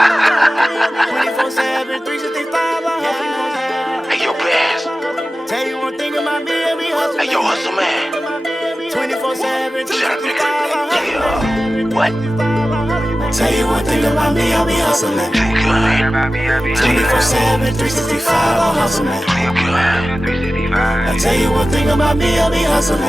24/7, 365, I hustle. Hey, yo, Bass. Tell you one thing about me, I be hustling. Hey, yo, hustle, man. 24/7, Shut up, 365, I hustle. nigga. What? Tell you one thing about me, I be hustling. You good? 24/7, 365, I'm hustling. You good? I tell you one thing about me, I be hustling.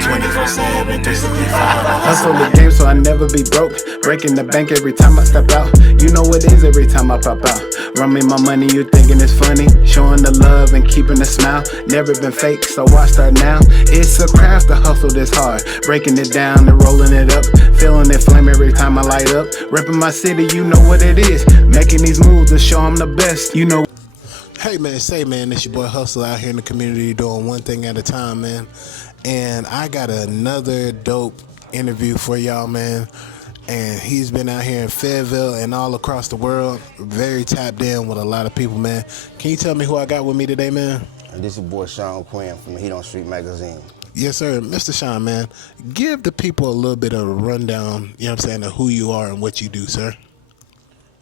24/7, 365, I'm Hustle hustling. the game so I never be broke. Breaking the bank every time I step out. You know what it is every time I pop out. Run me my money, you thinking it's funny. Showing the love and keeping a smile. Never been fake, so why start now? It's a craft to hustle this hard. Breaking it down and rolling it up. Feeling it flame every time I light up. Repping my city, you know what it is. Making these moves to show I'm the best. You know. Hey man, it's your boy Hustle out here in the community doing one thing at a time, man. And I got another dope interview for y'all, man. And he's been out here in Fayetteville and all across the world, very tapped in with a lot of people, man. Can you tell me who I got with me today, man? And this is your boy Shawn Quinn from Heat on Street Magazine. Yes, sir. Mr. Shawn, man, give the people a little bit of a rundown, you know what I'm saying, of who you are and what you do, sir.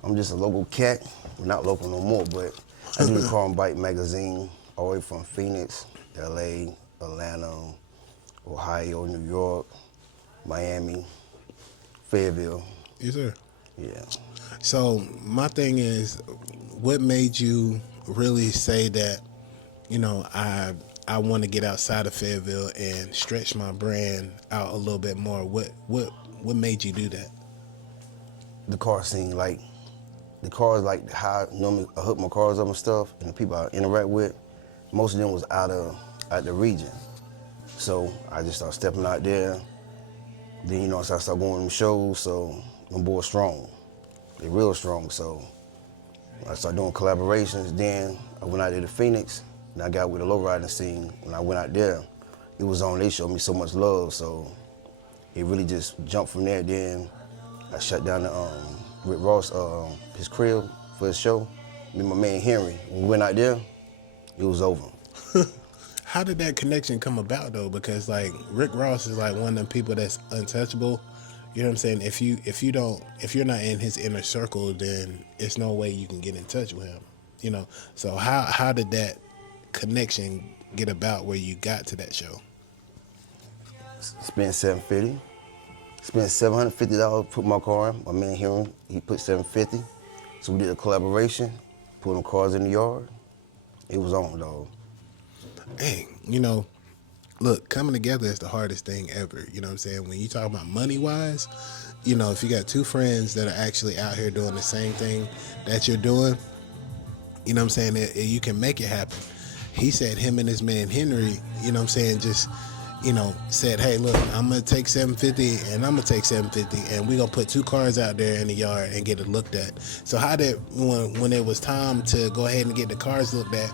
I'm just a local cat. We're not local no more, but I do the Car and Bike magazine all the way from Phoenix, LA, Atlanta, Ohio, New York, Miami, Fayetteville. Yes, sir. Yeah. So my thing is, what made you really say that, you know, I want to get outside of Fayetteville and stretch my brand out a little bit more? What made you do that? The car scene, like the cars, like how I normally I hook my cars up and stuff, and the people I interact with, most of them was out the region. So I just started stepping out there. Then, you know, so I started going to them shows, so them boys strong. They real strong, so I started doing collaborations. Then I went out there to Phoenix, and I got with the lowriding scene. When I went out there, it was on, they showed me so much love, so it really just jumped from there. Then I shut down the Rick Ross, his crib for his show. Me and my man Henry, when we went out there, it was over. How did that connection come about though? Because like Rick Ross is like one of them people that's untouchable. You know what I'm saying? If you're not in his inner circle, then it's no way you can get in touch with him. You know. So how did that connection get about where you got to that show? Spent $750. Spent $750 put my car in. My man Henry, he put $750. So we did a collaboration, put them cars in the yard. It was on, dog. Hey, you know, look, coming together is the hardest thing ever. You know what I'm saying? When you talk about money-wise, you know, if you got two friends that are actually out here doing the same thing that you're doing, you know what I'm saying, you can make it happen. He said him and his man Henry, you know what I'm saying, just, you know, said, hey, look, I'm going to take $750 and I'm going to take $750 and we're going to put two cars out there in the yard and get it looked at. So how did, when it was time to go ahead and get the cars looked at,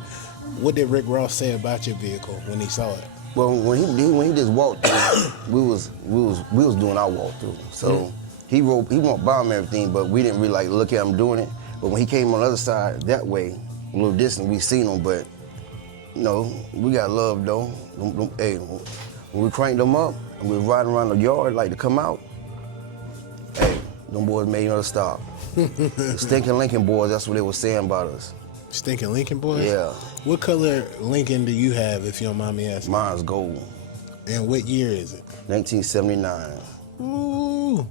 what did Rick Ross say about your vehicle when he saw it? Well, when he just walked through, we was doing our walkthrough. So he won't bomb everything, but we didn't really like look at him doing it. But when he came on the other side that way, a little distant, we seen him. But you know, we got love though. Hey, when we cranked them up and we was riding around the yard like to come out, hey, them boys made another stop. The Stinking Lincoln boys, that's what they were saying about us. Stinking Lincoln boys? Yeah. What color Lincoln do you have, if you don't mind me asking? Mine's gold. And what year is it? 1979. Ooh.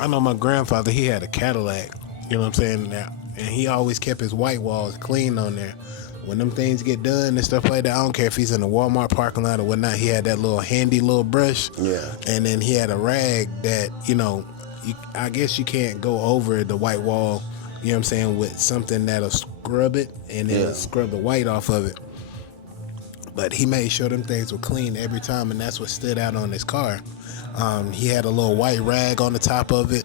I know my grandfather, he had a Cadillac, you know what I'm saying, now, and he always kept his white walls clean on there. When them things get done and stuff like that, I don't care if he's in the Walmart parking lot or whatnot, he had that little handy little brush. Yeah. And then he had a rag that, you know, I guess you can't go over the white wall, you know what I'm saying, with something that'll scrub it and it'll scrub the white off of it. But he made sure them things were clean every time, and that's what stood out on his car. He had a little white rag on the top of it.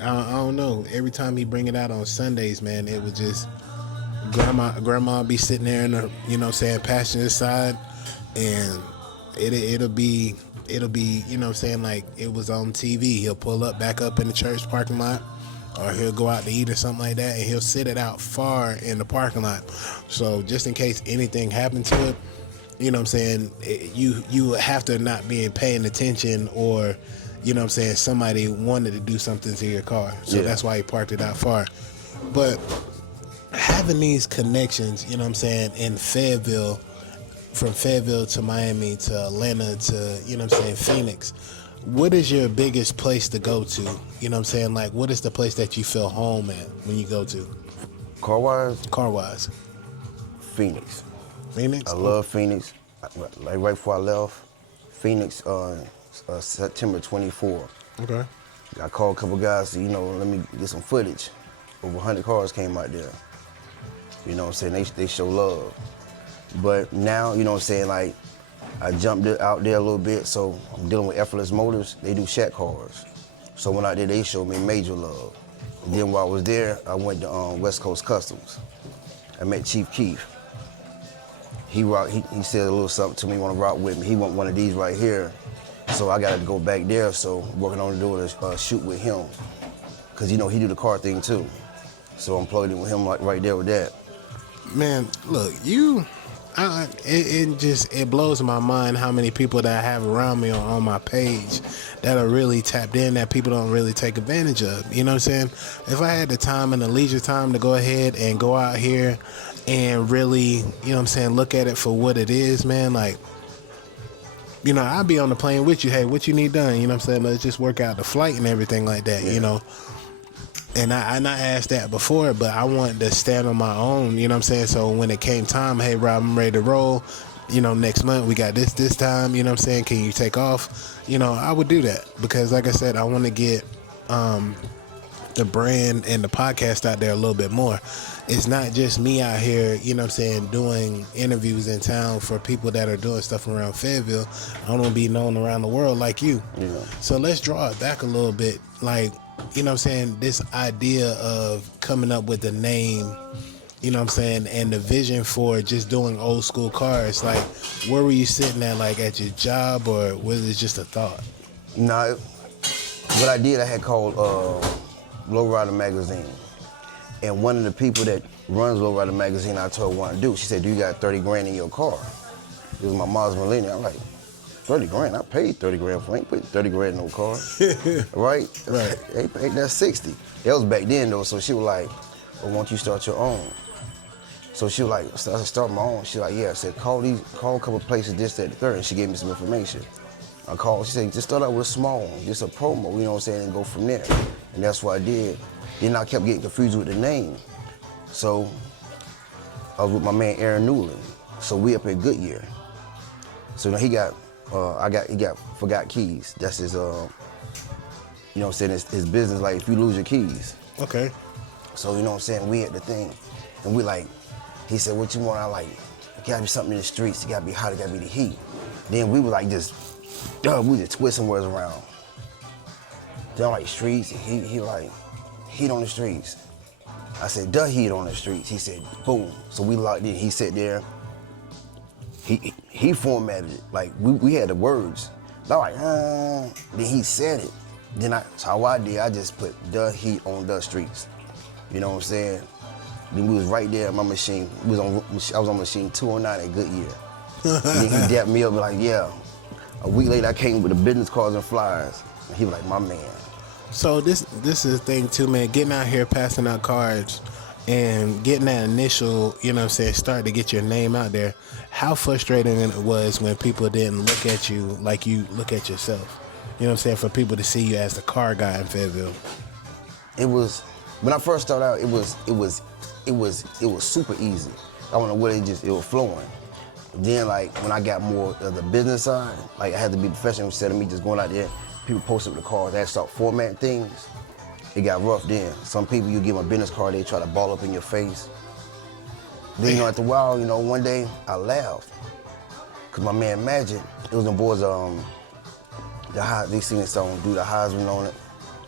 I don't know. Every time he bring it out on Sundays, man, it was just grandma be sitting there in the, you know what I'm saying, passenger side, and it'll be, you know what I'm saying, like it was on TV. He'll pull up back up in the church parking lot, or he'll go out to eat or something like that, and he'll sit it out far in the parking lot. So just in case anything happened to it, you know what I'm saying, you have to not be paying attention, or you know what I'm saying, somebody wanted to do something to your car. So that's why you parked it out far. But having these connections, you know what I'm saying, in Fayetteville, from Fayetteville to Miami to Atlanta to, you know what I'm saying, Phoenix, what is your biggest place to go to? You know what I'm saying? Like, what is the place that you feel home at when you go to? Car-wise? Car-wise. Phoenix. Phoenix? I love Phoenix. Like right before I left, Phoenix, September 24. Okay. I called a couple guys, you know, let me get some footage. Over 100 cars came out there. You know what I'm saying? They show love. But now, you know what I'm saying, like, I jumped out there a little bit, so I'm dealing with Effortless Motors. They do shack cars. So when I did, they showed me major love. And then while I was there, I went to West Coast Customs. I met Chief Keef. He said a little something to me, want to rock with me. He want one of these right here. So I got to go back there, so working on doing a shoot with him. Because, you know, he do the car thing too. So I'm plugged in with him like right there with that. Man, look, it blows my mind how many people that I have around me on my page that are really tapped in that people don't really take advantage of. You know what I'm saying? If I had the time and the leisure time to go ahead and go out here and really, you know what I'm saying, look at it for what it is, man, like, you know, I'll be on the plane with you. Hey, what you need done? You know what I'm saying? Let's just work out the flight and everything like that, you know? And I asked that before, but I wanted to stand on my own, you know what I'm saying? So when it came time, hey, Rob, I'm ready to roll. You know, next month we got this time, you know what I'm saying? Can you take off? You know, I would do that because, like I said, I want to get the brand and the podcast out there a little bit more. It's not just me out here, you know what I'm saying, doing interviews in town for people that are doing stuff around Fayetteville. I want to be known around the world like you. Yeah. So let's draw it back a little bit. Like, you know what I'm saying, this idea of coming up with the name, you know what I'm saying, and the vision for just doing old school cars. Like, where were you sitting at, like at your job, or was it just a thought? No, what I did, I had called Lowrider Magazine. And one of the people that runs Lowrider Magazine, I told her what to do. She said, do you got 30 grand in your car? It was my Mazda Millennium. I'm like, 30 grand? I paid 30 grand for it. I ain't put 30 grand in no car. Right? Right. That's 60. That was back then, though, so she was like, well, why don't you start your own? So she was like, I said, start my own. She was like, yeah. I said, call a couple places, this, that, the third. And she gave me some information. I called, she said, just start out with a small one, just a promo, you know what I'm saying, and go from there. And that's what I did. Then I kept getting confused with the name. So I was with my man Aaron Newland. So we up at Goodyear. So now he got forgot keys. That's his you know what I'm saying, his business, like if you lose your keys. Okay. So you know what I'm saying, we at the thing. And we like, he said, what you want? I like, it gotta be something in the streets, it gotta be hot, it gotta be the heat. Then we were like we just twisting words around. Then I'm like, streets, he like, heat on the streets. I said, the heat on the streets. He said, boom. So we locked in. He sat there. He formatted it. Like, we had the words. I was like, Then he said it. So how I did, I just put the heat on the streets. You know what I'm saying? Then we was right there at my machine. I was on machine 209 at Goodyear. Then he dapped me up and like, yeah. A week later, I came with the business cards and flyers. And he was like, my man. So this is the thing too, man. Getting out here, passing out cards, and getting that initial, you know what I'm saying, start to get your name out there. How frustrating it was when people didn't look at you like you look at yourself. You know what I'm saying? For people to see you as the car guy in Fayetteville. It was, when I first started out, it was super easy. I don't know what it was flowing. Then like when I got more of the business side, like I had to be professional instead of me just going out there. People posted with the cars, they had to start formatting things. It got rough then. Some people, you give them a business card, they try to ball up in your face. Then, you know, after a while, you know, one day I laughed. Cause my man Magic, it was them boys, they seen this song, do the Heisman on it,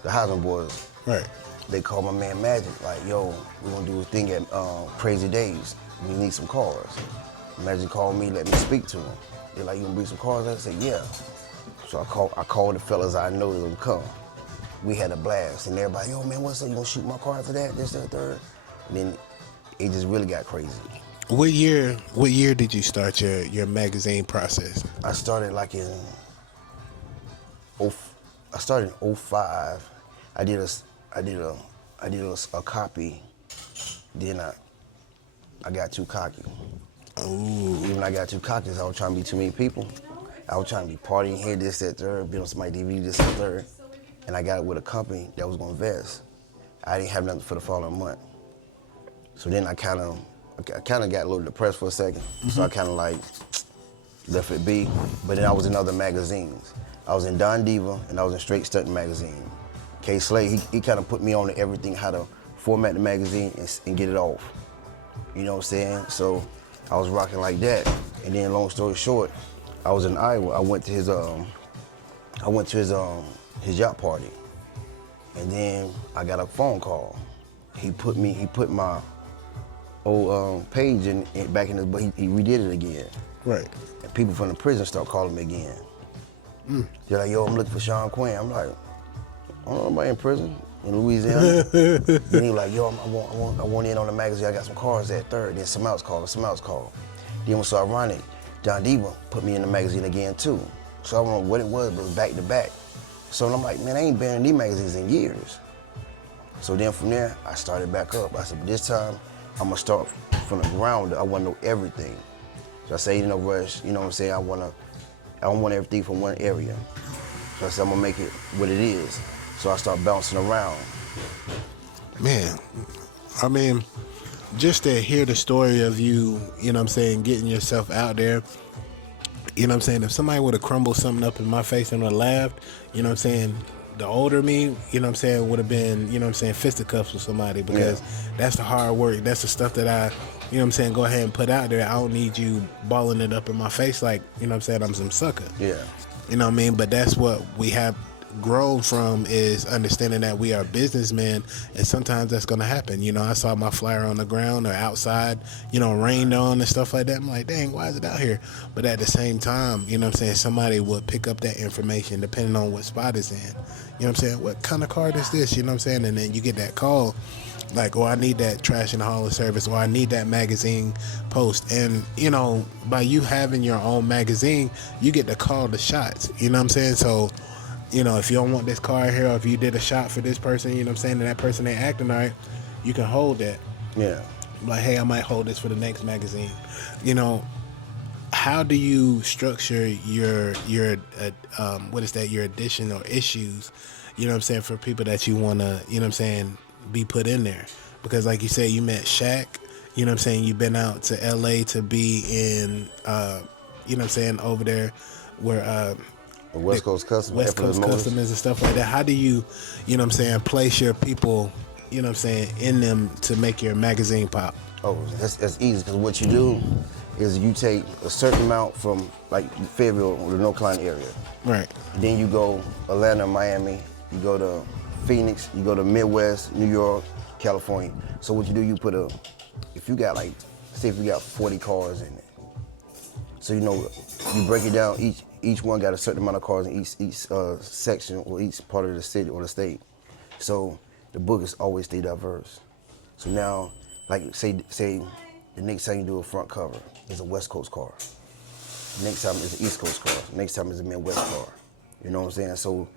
the Heisman boys. Right. They called my man Magic, like, yo, we're gonna do a thing at Crazy Days. We need some cars. Magic called me, let me speak to him. They're like, you gonna bring some cars? I said, yeah. So I called the fellas I know that would come. We had a blast, and everybody, yo man, what's up? You gonna shoot my car after that? This, that, third. And then it just really got crazy. What year did you start your magazine process? I started like in I started in 05. I did a copy. Then I got too cocky. Ooh. Even when I got too cocky, I was trying to be too many people. I was trying to be partying here, this, that, third, be on somebody's DVD, this, and third. And I got it with a company that was gonna invest. I didn't have nothing for the following month. So then I kind of got a little depressed for a second. So I kind of like left it be. But then I was in other magazines. I was in Don Diva and I was in Straight Stunting magazine. K. Slade, he kind of put me on to everything, how to format the magazine and get it off. You know what I'm saying? So I was rocking like that. And then long story short, I was in Iowa. I went to his yacht party. And then I got a phone call. He put my old page back in his, but he redid it again. Right. And people from the prison start calling me again. They're like, yo, I'm looking for Shawn Quinn. I'm like, I don't know nobody in prison in Louisiana. Then he like, yo, I want in on the magazine. I got some cars at third. Then some else called. Then it was so ironic. Don Diva put me in the magazine again too. So I don't know what it was, but it was back to back. So I'm like, man, I ain't been in these magazines in years. So then from there, I started back up. I said, but this time, I'm gonna start from the ground. I wanna know everything. So I say, ain't no rush, you know what I'm saying? I don't want everything from one area. So I said, I'm gonna make it what it is. So I start bouncing around. Man, I mean, just to hear the story of you, you know what I'm saying, getting yourself out there, you know what I'm saying, if somebody would have crumbled something up in my face and would have laughed, you know what I'm saying, the older me, you know what I'm saying, would have been, you know what I'm saying, fisticuffs with somebody, because that's the hard work. That's the stuff that I, you know what I'm saying, go ahead and put out there. I don't need you balling it up in my face like, you know what I'm saying, I'm some sucker. Yeah. You know what I mean? But that's what we have grown from, is understanding that we are businessmen, and sometimes that's gonna happen. You know, I saw my flyer on the ground or outside, you know, rained on and stuff like that. I'm like, dang, why is it out here? But at the same time, you know what I'm saying, somebody would pick up that information depending on what spot it's in. You know what I'm saying? What kind of card is this? You know what I'm saying? And then you get that call like, oh, I need that trash and hauling service, or I need that magazine post. And, you know, by you having your own magazine, you get to call the shots. You know what I'm saying? So, you know, if you don't want this car here, or if you did a shot for this person, you know what I'm saying, and that person ain't acting right, you can hold that. Yeah. Like, hey, I might hold this for the next magazine. You know, how do you structure your what is that, your edition or issues, you know what I'm saying, for people that you want to, you know what I'm saying, be put in there? Because like you said, you met Shaq, you know what I'm saying, you've been out to LA to be in, you know what I'm saying, over there where, West Coast Customers. West Coast Customers and stuff like that. How do you, you know what I'm saying, place your people, you know what I'm saying, in them to make your magazine pop? Oh, that's easy, because what you do is you take a certain amount from like Fayetteville or the North Carolina area. Right. Then you go Atlanta, Miami, you go to Phoenix, you go to Midwest, New York, California. So what you do, you put if you got like, say if you got 40 cars in it. So you know, you break it down, each one got a certain amount of cars in each section or each part of the city or the state. So the book is always stay diverse. So now, like say the next time you do a front cover is a West Coast car. The next time is an East Coast car. The next time is a Midwest car. You know what I'm saying? So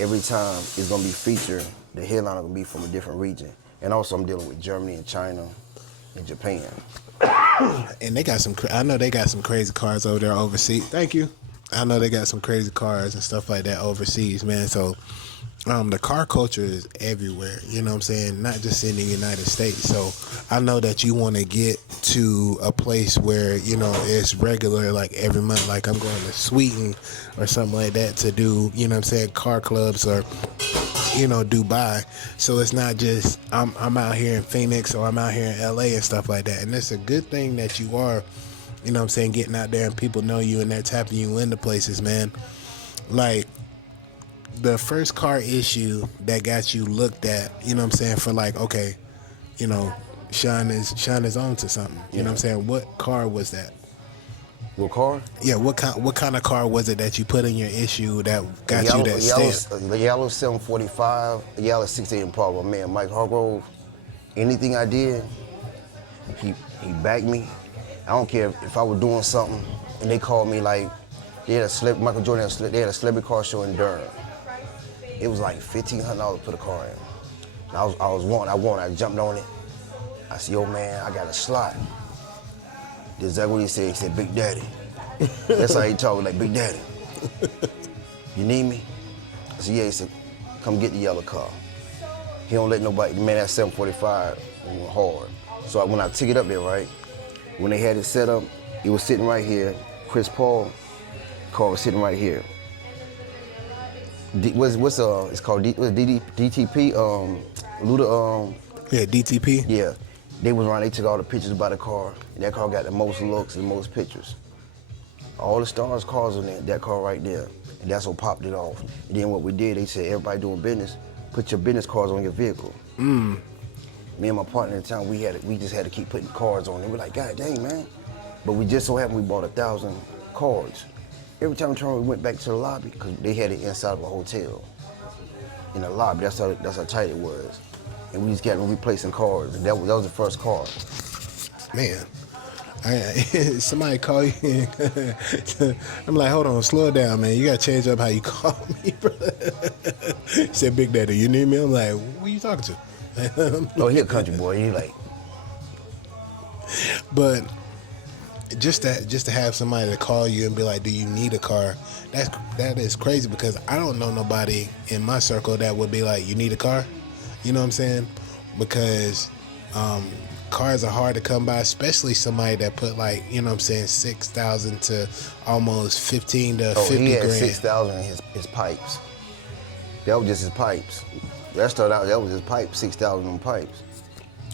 every time it's gonna be featured, the headliner gonna be from a different region. And also I'm dealing with Germany and China and Japan. And they got some, I know they got some crazy cars over there overseas. Thank you. I know they got some crazy cars and stuff like that overseas, man. So the car culture is everywhere, you know what I'm saying? Not just in the United States. So I know that you want to get to a place where, you know, it's regular, like every month, like I'm going to Sweden or something like that to do, you know what I'm saying, car clubs, or, you know, Dubai. So it's not just I'm out here in Phoenix or I'm out here in LA and stuff like that. And it's a good thing that you are, you know what I'm saying, getting out there and people know you and they're tapping you into places, man. Like, the first car issue that got you looked at, you know what I'm saying, for like, okay, you know, Shawn is on to something. You know what I'm saying? What car was that? What car? Yeah, what kind of car was it that you put in your issue that got you that stamp? The yellow 745, the yellow 68 Impala. Man, Mike Hargrove, anything I did, he backed me. I don't care if I was doing something and they called me, like, they had Michael Jordan, they had a celebrity car show in Durham. It was like $1,500 to put a car in. And I jumped on it. I said, yo man, I got a slot. That's exactly what he said. He said, Big Daddy. That's how he talk, like, Big Daddy. You need me? I said, yeah. He said, come get the yellow car. He don't let nobody, man, that 745 went hard. So when I took it up there, right, when they had it set up, it was sitting right here. Chris Paul car was sitting right here. It's called DTP, Luda, Yeah, DTP. yeah. They was around, they took all the pictures by the car, and that car got the most looks and most pictures. All the stars cars in there, that car right there. And that's what popped it off. And then what we did, they said, everybody doing business, put your business cards on your vehicle. Me and my partner at the time, we just had to keep putting cards on it. We're like, God dang, man. But we just so happened we bought 1,000 cards. Every time we went back to the lobby, because they had it inside of a hotel. In the lobby, that's how tight it was. And we just kept replacing cards. And that was the first car. Man, somebody call you. I'm like, hold on, slow it down, man. You gotta change up how you call me, bro. He said, Big Daddy, you need me? I'm like, who you talking to? Oh, he a country boy. He like. But just to have somebody to call you and be like, do you need a car? That is crazy, because I don't know nobody in my circle that would be like, you need a car? You know what I'm saying? Because cars are hard to come by, especially somebody that put, like, you know what I'm saying, 6,000 to almost 15 to 50 he had grand. 6,000 in his pipes. That was just his pipes. That was his pipe, 6,000 on pipes.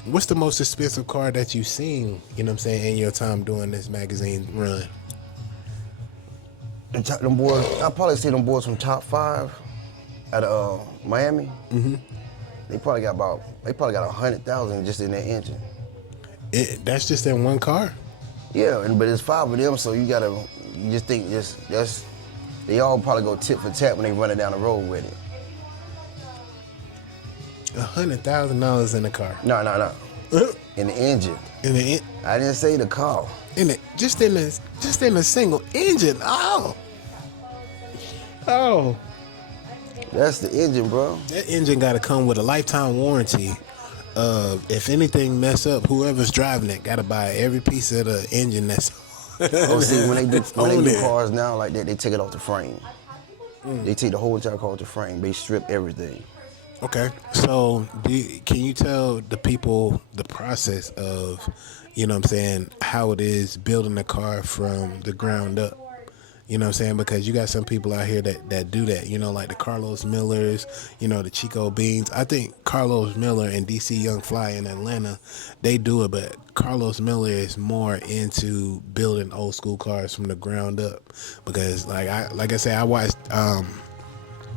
What's the most expensive car that you've seen, you know what I'm saying, in your time doing this magazine run? Them boys, I probably see them boys from Top 5 out of Miami. Mm-hmm. They probably got 100,000 just in their engine. That's just in one car? Yeah, but it's 5 of them, so you just think they all probably go tit for tat when they running down the road with it. $100,000 in the car? No. In the engine. I didn't say the car. Just in a single engine. Oh. That's the engine, bro. That engine got to come with a lifetime warranty. If anything mess up, whoever's driving it got to buy every piece of the engine that's. Oh, see, when they do cars now like that, they take it off the frame. They take the whole entire car off the frame. They strip everything. Okay, so can you tell the people the process of, you know what I'm saying, how it is building a car from the ground up? You know what I'm saying? Because you got some people out here that do that, you know, like the Carlos Millers, you know, the Chico Beans. I think Carlos Miller and DC Young Fly in Atlanta, they do it, but Carlos Miller is more into building old school cars from the ground up. Because like I said, I watched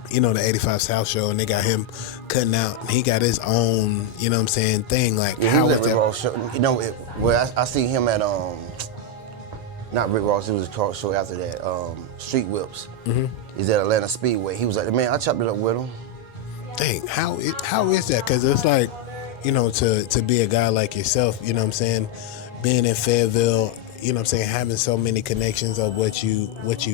you know, the 85 South show, and they got him cutting out, and he got his own, you know what I'm saying, thing. Like, yeah, how was was at that? Rick Ross show. I seen him at not Rick Ross, it was a car show after that, Street Whips. Mm-hmm. He's at Atlanta Speedway. He was like, man, I chopped it up with him. Dang, how is that? Because it's like, you know, to be a guy like yourself, you know what I'm saying, being in Fayetteville, you know what I'm saying, having so many connections of what you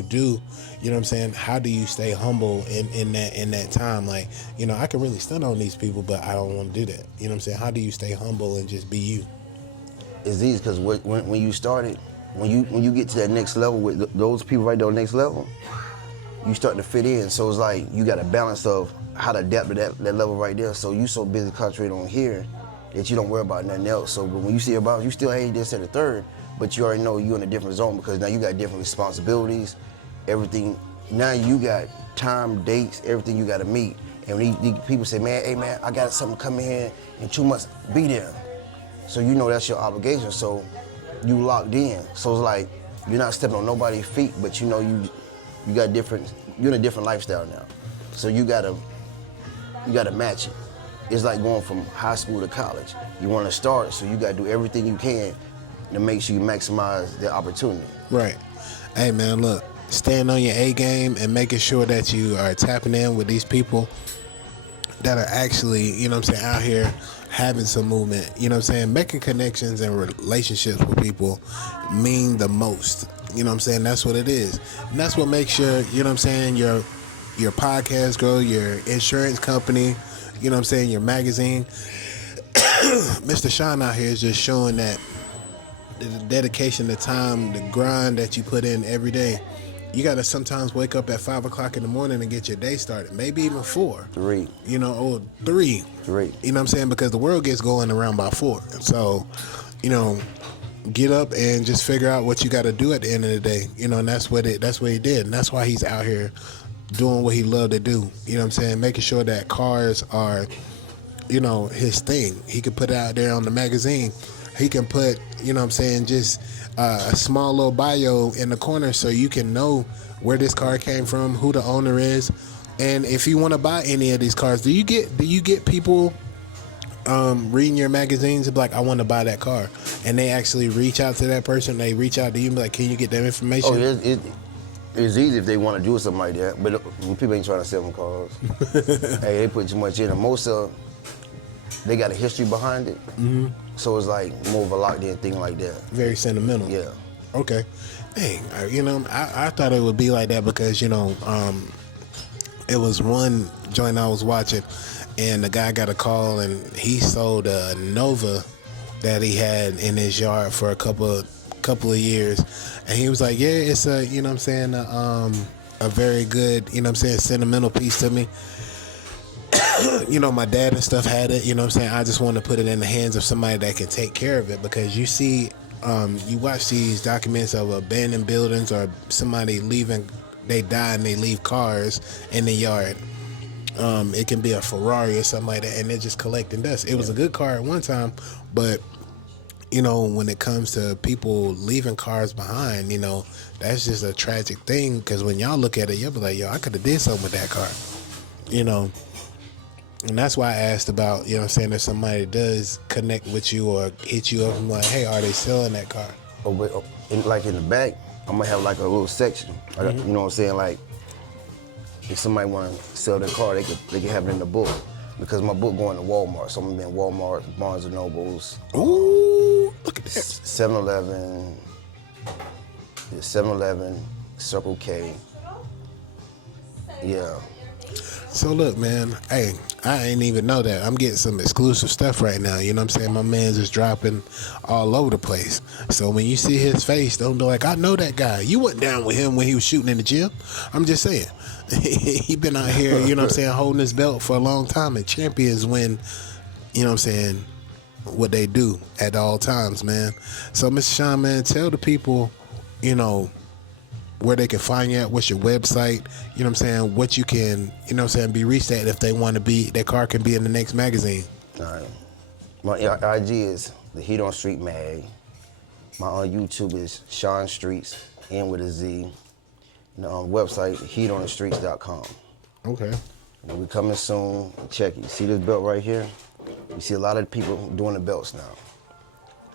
do, you know what I'm saying, how do you stay humble in that time? Like, you know, I can really stun on these people, but I don't want to do that. You know what I'm saying? How do you stay humble and just be you? It's easy, because when you started, when you get to that next level with those people right there on the next level, you starting to fit in. So it's like you got a balance of how to adapt to that level right there. So you so busy concentrating on here that you don't worry about nothing else. So when you see about, you still hate this at the third, but you already know you're in a different zone, because now you got different responsibilities, everything. Now you got time, dates, everything you got to meet. And when these people say, man, hey man, I got something coming here in 2 months, be there. So you know that's your obligation. So you locked in. So it's like you're not stepping on nobody's feet, but you know you got different. You're in a different lifestyle now. So you gotta match it. It's like going from high school to college. You want to start, so you gotta do everything you can to make sure you maximize the opportunity. Right. Hey man, look, staying on your A game and making sure that you are tapping in with these people that are actually, you know what I'm saying, out here having some movement, you know what I'm saying, making connections and relationships with people mean the most. You know what I'm saying? That's what it is. And that's what makes your, you know what I'm saying, your your podcast grow, your insurance company, you know what I'm saying, your magazine. Mr. Shawn out here is just showing that the dedication, the time, the grind that you put in every day. You got to sometimes wake up at 5 o'clock in the morning and get your day started. Maybe even 4. 3. You know, or 3. 3. You know what I'm saying? Because the world gets going around by 4. So, you know, get up and just figure out what you got to do at the end of the day. You know, and that's what he did. And that's why he's out here doing what he loved to do. You know what I'm saying? Making sure that cars are, you know, his thing. He could put it out there on the magazine. He can put, you know what I'm saying, just a small little bio in the corner so you can know where this car came from, who the owner is. And if you want to buy any of these cars, do you get people reading your magazines and be like, I want to buy that car, and they actually reach out to that person? They reach out to you and be like, can you get that information? Oh, it's easy if they want to do something like that, but when people ain't trying to sell them cars, hey, they put too much in, and most of they got a history behind it. Mm-hmm. So it's like more of a locked-in thing like that. Very sentimental. Yeah. Okay. Dang, you know, I thought it would be like that because, you know, it was one joint I was watching, and the guy got a call, and he sold a Nova that he had in his yard for a couple of years, and he was like, yeah, it's a, you know what I'm saying, a very good, you know what I'm saying, sentimental piece to me. You know, my dad and stuff had it, you know what I'm saying. I just want to put it in the hands of somebody that can take care of it, because you see, you watch these documents of abandoned buildings or somebody leaving, they die and they leave cars in the yard. It can be a Ferrari or something like that, and they're just collecting dust. It was a good car at one time, but you know, when it comes to people leaving cars behind, you know, that's just a tragic thing, because when y'all look at it, you'll be like, yo, I could have did something with that car, you know. And that's why I asked about, you know what I'm saying, if somebody does connect with you or hit you up and like, hey, are they selling that car? Oh, but like in the back, I'm gonna have like a little section. Mm-hmm. You know what I'm saying? Like, if somebody want to sell their car, they can have it in the book, because my book going to Walmart. So I'm gonna be in Walmart, Barnes and Nobles. Ooh, look at that. 7-Eleven, Circle K. Yeah. So look, man, hey, I ain't even know that. I'm getting some exclusive stuff right now. You know what I'm saying? My man's just dropping all over the place. So when you see his face, don't be like, I know that guy. You went down with him when he was shooting in the gym. I'm just saying. He been out here, you know what I'm saying, holding his belt for a long time. And champions win, you know what I'm saying, what they do at all times, man. So Mr. Shawn, man, tell the people, you know, where they can find you at, what's your website, you know what I'm saying, what you can, you know what I'm saying, be reached at if they want to be, their car can be in the next magazine. All right. My IG is the Heat on Street Mag. My YouTube is Shawn Streets, N with a Z. And website, heatonthestreets.com. Okay. And we coming soon. Check it. You see this belt right here? You see a lot of people doing the belts now.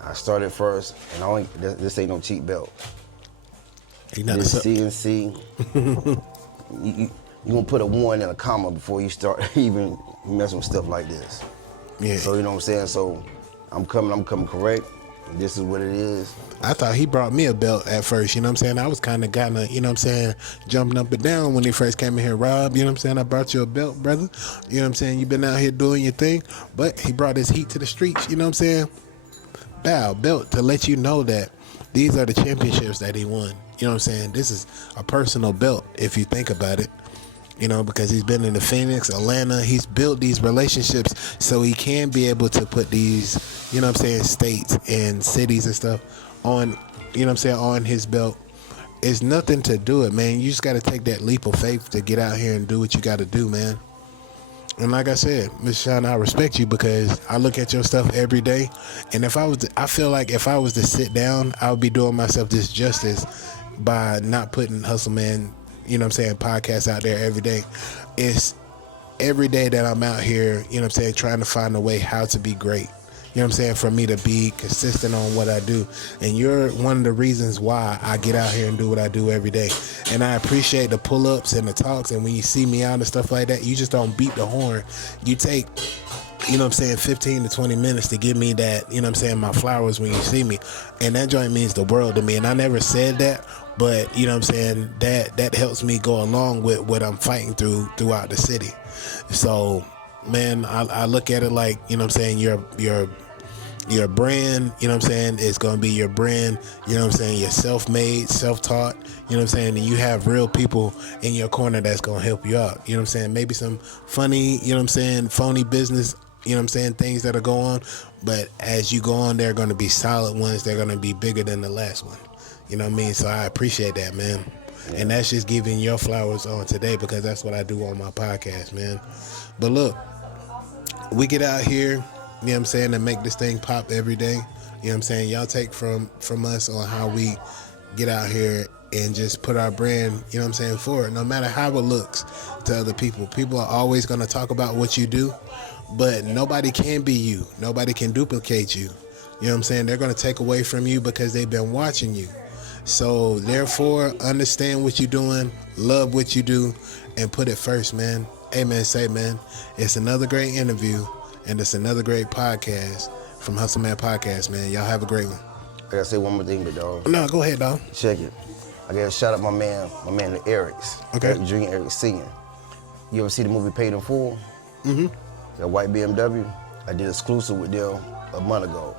I started first, and this ain't no cheap belt. This CNC, you gonna put a 1 and a comma before you start even messing with stuff like this. Yeah. So you know what I'm saying? So I'm coming correct. This is what it is. I thought he brought me a belt at first, you know what I'm saying? I was kind of, you know what I'm saying, jumping up and down when he first came in here. Rob, you know what I'm saying? I brought you a belt, brother. You know what I'm saying? You've been out here doing your thing, but he brought his heat to the streets, you know what I'm saying? Bow, belt, to let you know that these are the championships that he won. You know what I'm saying? This is a personal belt, if you think about it. You know, because he's been in the Phoenix, Atlanta. He's built these relationships so he can be able to put these, you know what I'm saying, states and cities and stuff on, you know what I'm saying, on his belt. It's nothing to do it, man. You just got to take that leap of faith to get out here and do what you got to do, man. And like I said, Mr. Shawn, I respect you because I look at your stuff every day. And I feel like if I was to sit down, I would be doing myself this justice by not putting Hustle Man, you know what I'm saying, podcasts out there every day. It's every day that I'm out here, you know what I'm saying, trying to find a way how to be great. You know what I'm saying, for me to be consistent on what I do. And you're one of the reasons why I get out here and do what I do every day. And I appreciate the pull-ups and the talks. And when you see me out and stuff like that, you just don't beat the horn. You take you know what I'm saying, 15 to 20 minutes to give me that, you know what I'm saying, my flowers when you see me. And that joint means the world to me. And I never said that, but, you know what I'm saying, that helps me go along with what I'm fighting throughout the city. So, man, I look at it like, you know what I'm saying, your brand, you know what I'm saying, is going to be your brand, you know what I'm saying, you're self-made, self-taught, you know what I'm saying, and you have real people in your corner that's going to help you out, you know what I'm saying, maybe some funny, you know what I'm saying, phony business, you know what I'm saying, things that'll go on, but as you go on, they're going to be solid ones, they're going to be bigger than the last one, you know what I mean, so I appreciate that, man, and that's just giving your flowers on today, because that's what I do on my podcast, man. But look, we get out here, you know what I'm saying, and make this thing pop every day. You know what I'm saying? Y'all take from us on how we get out here and just put our brand, you know what I'm saying, forward. No matter how it looks to other people. People are always going to talk about what you do, but nobody can be you. Nobody can duplicate you. You know what I'm saying? They're going to take away from you because they've been watching you. So, therefore, understand what you're doing, love what you do, and put it first, man. Amen. Say, man, it's another great interview. And it's another great podcast from Hustle Man Podcast, man. Y'all have a great one. I gotta say one more thing, but dog. No, go ahead, dog. Check it. I gotta shout out my man the Eric's. Okay. Dream Eric singing. You ever see the movie Paid in Full? Mm-hmm. That white BMW. I did exclusive with them a month ago.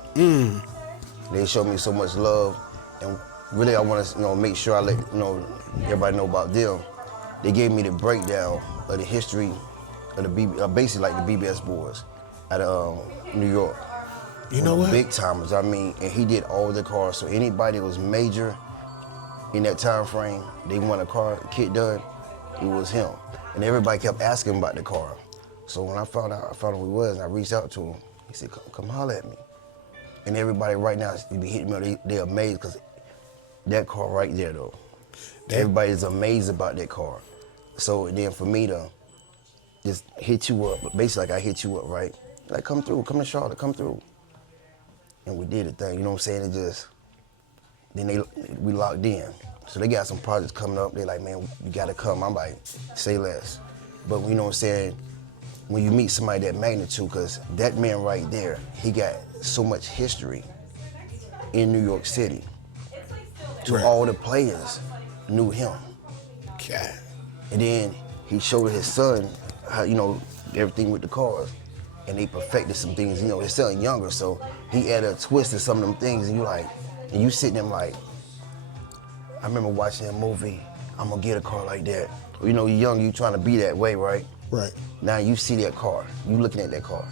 They showed me so much love, and really I want to make sure I let everybody know about them. They gave me the breakdown of the history of the basically like the BBS boys out of New York. You know what? Big timers. I mean, and he did all the cars. So anybody that was major in that time frame, they want a car kit done, it was him. And everybody kept asking about the car. So when I found out who he was, and I reached out to him. He said, come holler at me. And everybody right now, they be hitting me, they're amazed because that car right there though. Everybody's amazed about that car. So then for me to just hit you up, basically like I hit you up, right? Like come through, come to Charlotte, come through. And we did the thing, you know what I'm saying? We locked in. So they got some projects coming up, they like, man, you gotta come. I'm like, say less. But you know what I'm saying? When you meet somebody that magnitude, because that man right there, he got so much history in New York City. To all the players knew him. God. And then he showed his son how, everything with the cars. And they perfected some things, his son younger, so he added a twist to some of them things, and you sitting there like, I remember watching a movie, I'm gonna get a car like that. You're young, you trying to be that way, right? Right. Now you see that car, you looking at that car.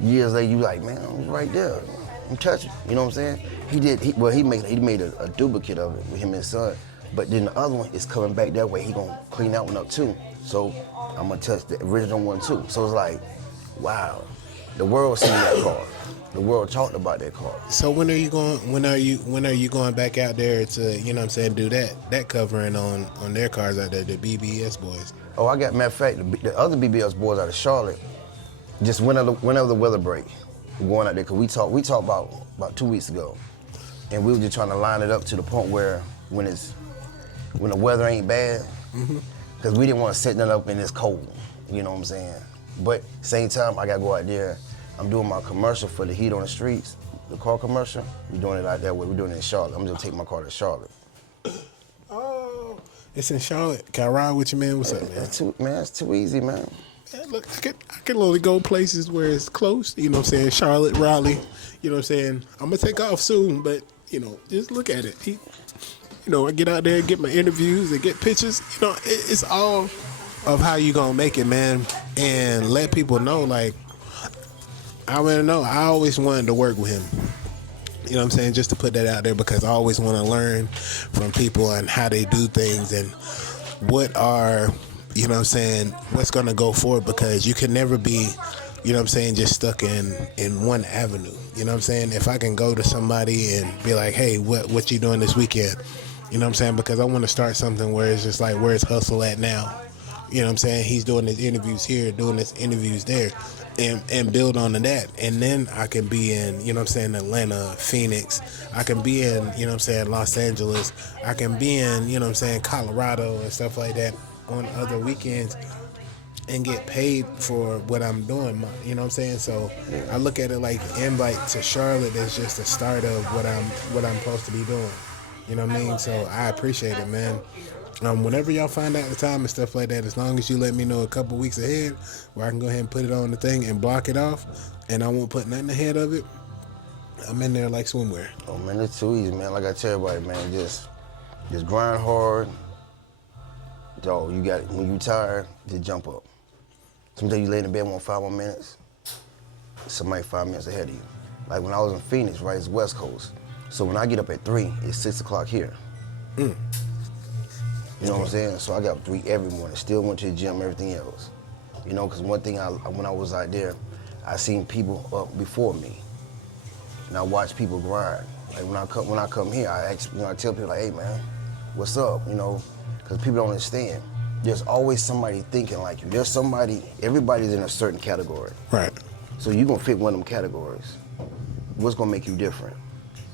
Years later, you like, man, I'm right there. I'm touching, you know what I'm saying? He made a duplicate of it with him and his son, but then the other one is coming back that way. He gonna clean that one up too. So I'm gonna touch the original one too. So it's like, wow, the world seen that car. The world talked about that car. So when are you going back out there to, do that covering on their cars out there, the BBS boys? Oh, matter of fact, the other BBS boys out of Charlotte, just whenever the weather break, we're going out there, because we talked about 2 weeks ago, and we were just trying to line it up to the point where when the weather ain't bad, because we didn't want to set that up in this cold, you know what I'm saying? But same time, I got to go out there. I'm doing my commercial for the Heat on the Streets, the car commercial. We're doing it out that way. We're doing it in Charlotte. I'm just going to take my car to Charlotte. Oh, it's in Charlotte. Can I ride with you, man? What's up, man? It's too easy, man. Yeah, look, I can only go places where it's close, you know what I'm saying? Charlotte, Raleigh, you know what I'm saying? I'm going to take off soon, but, just look at it. I get out there and get my interviews and get pictures. It's all of how you going to make it, man, and let people know, like, I already know. I always wanted to work with him. You know what I'm saying? Just to put that out there, because I always want to learn from people and how they do things and what are, what's going to go forward, because you can never be, just stuck in one avenue. You know what I'm saying? If I can go to somebody and be like, hey, what you doing this weekend? You know what I'm saying? Because I want to start something where it's just like, where's Hustle at now? You know what I'm saying? He's doing his interviews here, doing his interviews there, and build on to that. And then I can be in, Atlanta, Phoenix. I can be in, Los Angeles. I can be in, Colorado and stuff like that on other weekends. and get paid for what I'm doing. You know what I'm saying? So I look at it like invite to Charlotte is just the start of what I'm supposed to be doing. You know what I mean? So I appreciate it, man. Whenever y'all find out the time and stuff like that, as long as you let me know a couple weeks ahead, where I can go ahead and put it on the thing and block it off, and I won't put nothing ahead of it, I'm in there like swimwear. Oh man, it's too easy, man. Like I tell everybody, man, just grind hard. Dog, you got it. When you tired, just jump up. Sometimes you lay in bed 5 more minutes, somebody 5 minutes ahead of you. Like when I was in Phoenix, right, it's West Coast. So when I get up at 3, it's 6 o'clock here. You know what I'm saying? So I got up 3 every morning, still went to the gym, everything else. You know, because one thing, when I was out there, I seen people up before me. And I watch people grind. Like when I come here, I tell people like, hey man, what's up? You know, because people don't understand. There's always somebody thinking like you. There's somebody, everybody's in a certain category. Right. So you're gonna fit one of them categories. What's gonna make you different?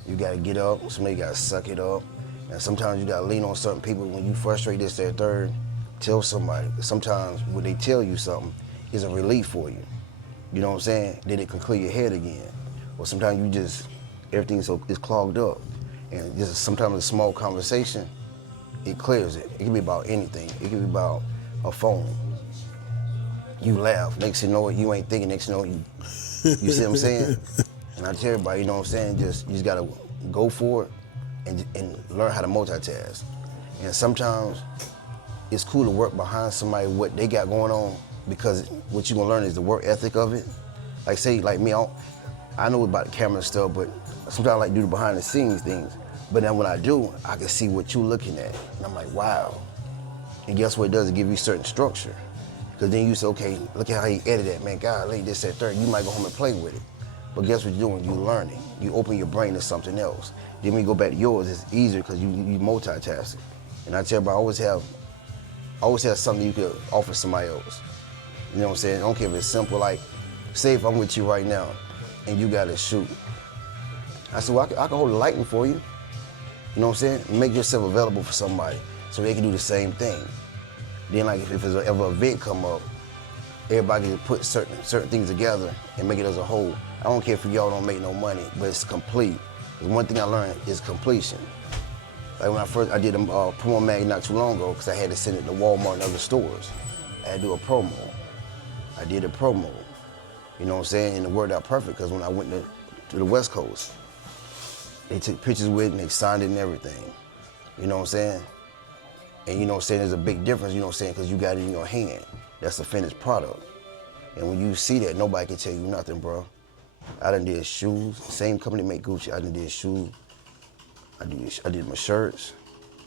You gotta get up, somebody gotta suck it up. And sometimes you gotta lean on certain people. When you frustrate this, that, third, tell somebody. Sometimes when they tell you something, it's a relief for you. You know what I'm saying? Then it can clear your head again. Or sometimes you just, everything is clogged up. And just sometimes a small conversation, it clears it. It can be about anything. It can be about a phone. You laugh, next thing you know it, you ain't thinking, next thing you know you see what I'm saying? And I tell everybody, you know what I'm saying, you just gotta go for it and learn how to multitask. And sometimes it's cool to work behind somebody, what they got going on, because what you're gonna learn is the work ethic of it. Like say, like me, I know about the camera stuff, but sometimes I like to do the behind the scenes things. But then when I do, I can see what you're looking at. And I'm like, wow. And guess what it does? It give you certain structure. Because then you say, okay, look at how he edited that, man. God, like this, that, third. You might go home and play with it. But guess what you're doing? You're learning. You open your brain to something else. Then when you go back to yours, it's easier because you multitask. And I tell everybody, always have something you could offer somebody else. You know what I'm saying? I don't care if it's simple, like, say if I'm with you right now and you gotta shoot. I said, well, I can hold the lighting for you. You know what I'm saying? Make yourself available for somebody so they can do the same thing. Then like if there's ever an event come up, everybody can put certain things together and make it as a whole. I don't care if y'all don't make no money, but it's complete. Because one thing I learned is completion. Like when I did a promo mag not too long ago, because I had to send it to Walmart and other stores. I had to do a promo. I did a promo. You know what I'm saying? And it worked out perfect, because when I went to the West Coast, they took pictures with it and they signed it and everything. You know what I'm saying? And you know what I'm saying, there's a big difference, you know what I'm saying, because you got it in your hand. That's the finished product. And when you see that, nobody can tell you nothing, bro. I done did shoes, same company make Gucci, I done did shoes. I did my shirts,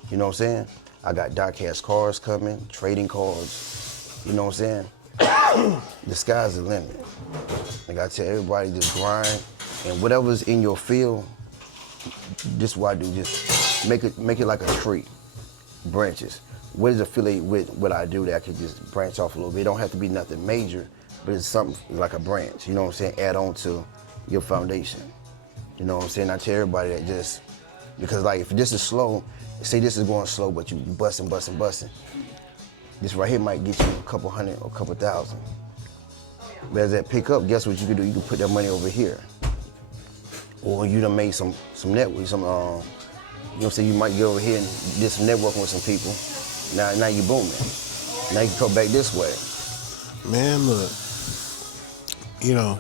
you know what I'm saying? I got die-cast cars coming, trading cards, you know what I'm saying? The sky's the limit. Like I tell everybody, just grind, and whatever's in your field, this is what I do, just make it like a tree, branches. What is affiliated with what I do that I can just branch off a little bit? It don't have to be nothing major, but it's something like a branch, you know what I'm saying? Add on to your foundation. You know what I'm saying? I tell everybody that just, because like if this is slow, say this is going slow, but you busting. This right here might get you a couple hundred or a couple thousand. But as that pick up, guess what you can do? You can put that money over here. Or you done made some network, you know what I'm saying? You might get over here and did some networking with some people. Now you booming. Now you can come back this way. Man, look, you know,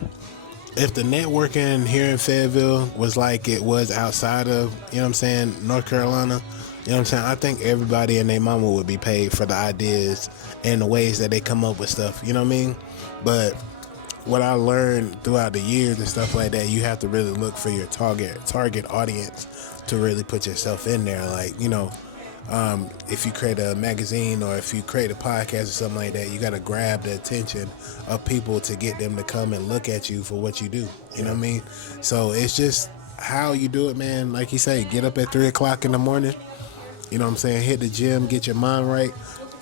if the networking here in Fayetteville was like it was outside of, you know what I'm saying, North Carolina, you know what I'm saying, I think everybody and their mama would be paid for the ideas and the ways that they come up with stuff, you know what I mean? But what I learned throughout the years and stuff like that, you have to really look for your target audience to really put yourself in there. Like, you know, if you create a magazine or if you create a podcast or something like that, you got to grab the attention of people to get them to come and look at you for what you do. You know what I mean? So it's just how you do it, man. Like you say, get up at 3 o'clock in the morning, you know what I'm saying? Hit the gym, get your mind right,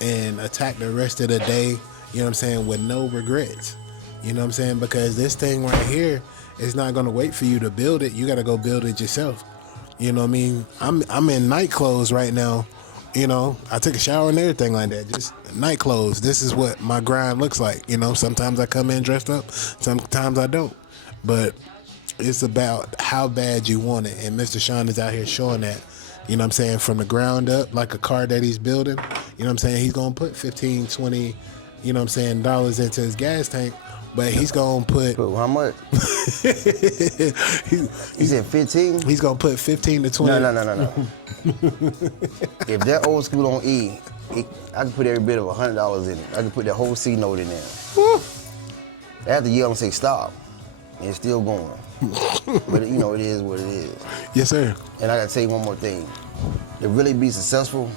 and attack the rest of the day, you know what I'm saying, with no regrets. You know what I'm saying? Because this thing right here is not going to wait for you to build it. You got to go build it yourself. You know what I mean? I'm in night clothes right now. You know, I took a shower and everything like that. Just night clothes. This is what my grind looks like. You know, sometimes I come in dressed up, sometimes I don't. But it's about how bad you want it. And Mr. Shawn is out here showing that, you know what I'm saying, from the ground up, like a car that he's building. You know what I'm saying? He's going to put 15, 20, you know what I'm saying, dollars into his gas tank. But he's going to put... How much? He said 15? He's going to put 15 to 20. No. If that old school on E, I can put every bit of $100 in it. I can put that whole C note in there. Woo. After a year, I'm going to say stop. And it's still going. But, you know, it is what it is. Yes, sir. And I got to tell you one more thing. To really be successful,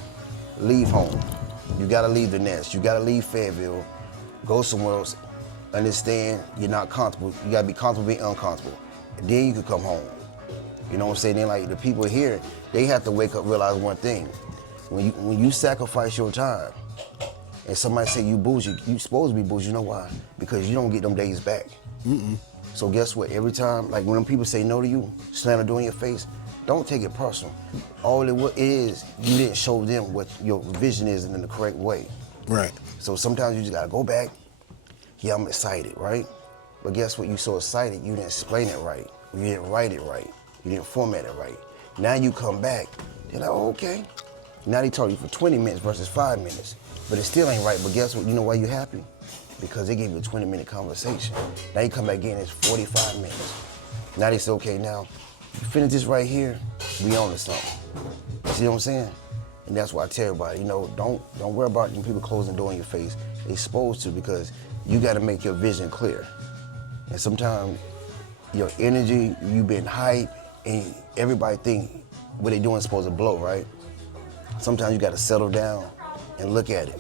leave home. You got to leave the nest. You got to leave Fayetteville. Go somewhere else. Understand you're not comfortable. You got to be comfortable being uncomfortable. And then you can come home. You know what I'm saying? Then, like, the people here, they have to wake up, realize one thing. When you sacrifice your time and somebody say you bougie, you supposed to be bougie. You know why? Because you don't get them days back. So guess what? Every time, like when them people say no to you, slam the door in your face, don't take it personal. All it is, you didn't show them what your vision is in the correct way. Right. So sometimes you just gotta go back. Yeah, I'm excited, right? But guess what? You so excited, you didn't explain it right. You didn't write it right. You didn't format it right. Now you come back, you're like, oh, okay. Now they talk to you for 20 minutes versus 5 minutes. But it still ain't right. But guess what? You know why you're happy? Because they gave you a 20-minute conversation. Now you come back in, it's 45 minutes. Now they say, okay, now, you finish this right here, we on to something. See what I'm saying? And that's why I tell everybody, you know, don't worry about them people closing the door in your face. They're supposed to, because you got to make your vision clear. And sometimes your energy, you been hyped, and everybody think what they doing is supposed to blow, right? Sometimes you got to settle down and look at it.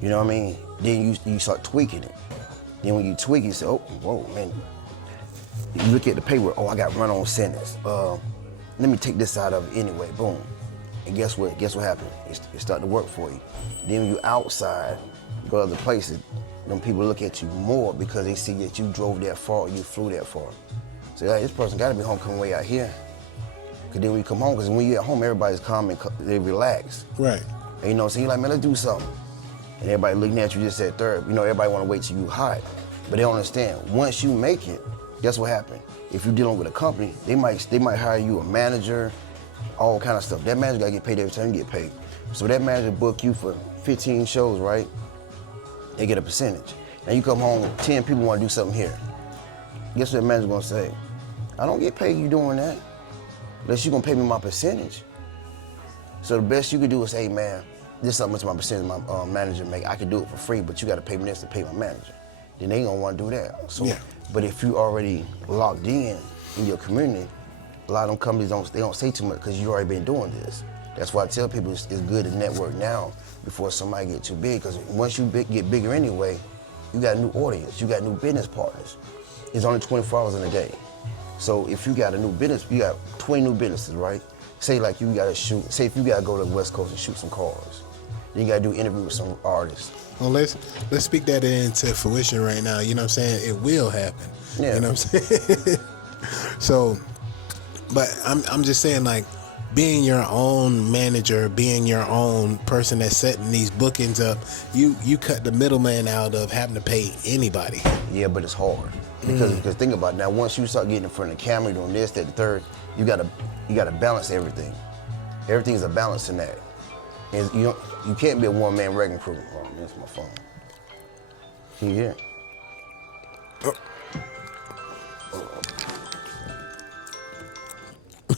You know what I mean? Then you start tweaking it. Then when you tweak it, you say, oh, whoa, man. You look at the paper, oh, I got run-on sentence. Let me take this out of it anyway, boom. And guess what? Guess what happened? It started to work for you. Then when you outside, you go to other places, them people look at you more because they see that you drove that far, you flew that far. So like, this person got to be home coming way out here. Because then when you come home, because when you're at home, everybody's calm and they relax. Right. And you know, so you're like, man, let's do something. And everybody looking at you just at third. You know, everybody want to wait till you hot. But they don't understand. Once you make it, guess what happened? If you're dealing with a company, they might hire you a manager, all kind of stuff. That manager got to get paid every time you get paid. So that manager book you for 15 shows, right? They get a percentage. Now you come home, 10 people want to do something here. Guess what that manager's going to say? I don't get paid you doing that. Unless you're going to pay me my percentage. So the best you could do is say, hey, man, this is something my percentage my manager make. I could do it for free, but you got to pay me this to pay my manager. Then they going to want to do that. So, yeah. But if you already locked in your community, a lot of them companies don't say too much because you already been doing this. That's why I tell people it's good to network now before somebody get too big, because once you get bigger anyway, you got a new audience, you got new business partners. It's only 24 hours in a day. So if you got a new business, you got 20 new businesses, right? Say like you gotta shoot, say if you gotta go to the West Coast and shoot some cars, then you gotta do an interview with some artists. Well, let's speak that into fruition right now. You know what I'm saying? It will happen. Yeah. You know what I'm saying? So, but I'm just saying, like, being your own manager, being your own person that's setting these bookings up, you cut the middleman out of having to pay anybody. Yeah, but it's hard. Because think about it, now once you start getting in front of the camera, doing this, that, the third, you gotta balance everything. Everything's a balance in that. And you can't be a one-man wrecking crew. Oh, that's my phone. Can you hear it?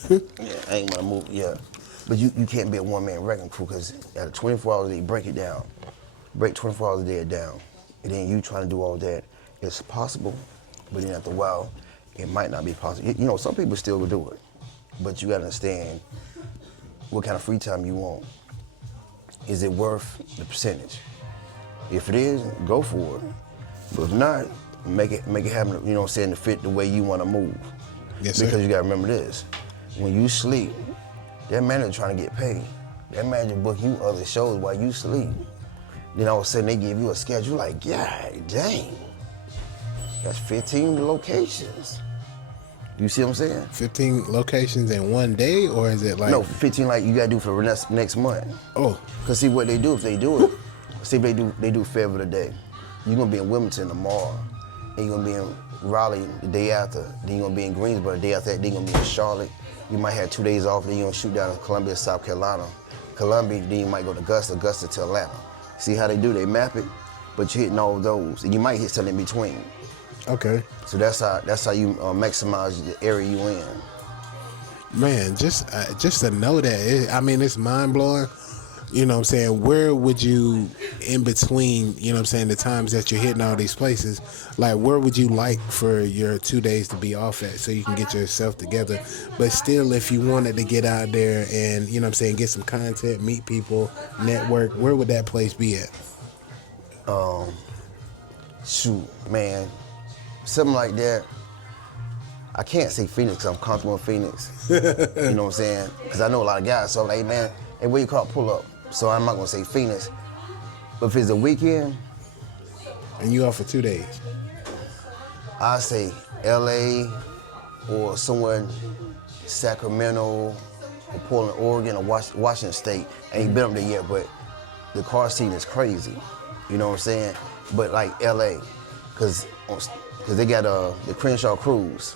Yeah, I ain't gonna move, yeah. But you can't be a one-man wrecking crew, because at 24 hours a day, break it down. Break 24 hours a day down. And then you trying to do all that. It's possible, but then after a while, it might not be possible. You know, some people still will do it, but you gotta understand what kind of free time you want. Is it worth the percentage? If it is, go for it. But if not, make it happen, you know what I'm saying, to fit the way you wanna move. Yes, sir. Because you gotta remember this, when you sleep, that manager trying to get paid. That manager book you other shows while you sleep. Then all of a sudden they give you a schedule, like, God dang. That's 15 locations. You see what I'm saying? 15 locations in one day, or is it like... No, 15 like you gotta do for the next month. Oh. Cause see what they do, if they do it, see if they do Fayetteville today. You're gonna be in Wilmington tomorrow. Then you're gonna be in Raleigh the day after. Then you're gonna be in Greensboro the day after that. Then you're gonna be in Charlotte. You might have 2 days off. Then you're gonna shoot down to Columbia, South Carolina. Columbia, then you might go to Augusta to Atlanta. See how they do? They map it, but you're hitting all of those, and you might hit something in between. Okay. So that's how you maximize the area you in. Man, just to know that, it's mind blowing. You know what I'm saying? Where would you, in between, you know what I'm saying, the times that you're hitting all these places, like where would you like for your 2 days to be off at so you can get yourself together? But still, if you wanted to get out there and, you know what I'm saying, get some content, meet people, network, where would that place be at? Shoot, man, something like that. I can't say Phoenix because I'm comfortable in Phoenix. You know what I'm saying? Because I know a lot of guys, so I'm like, hey, man, hey, where you call pull up? So I'm not gonna say Phoenix. But if it's a weekend, and you off for 2 days, I say LA or somewhere in Sacramento or Portland, Oregon or Washington State. I ain't been up there yet, but the car scene is crazy. You know what I'm saying? But like LA, cause they got the Crenshaw Cruise.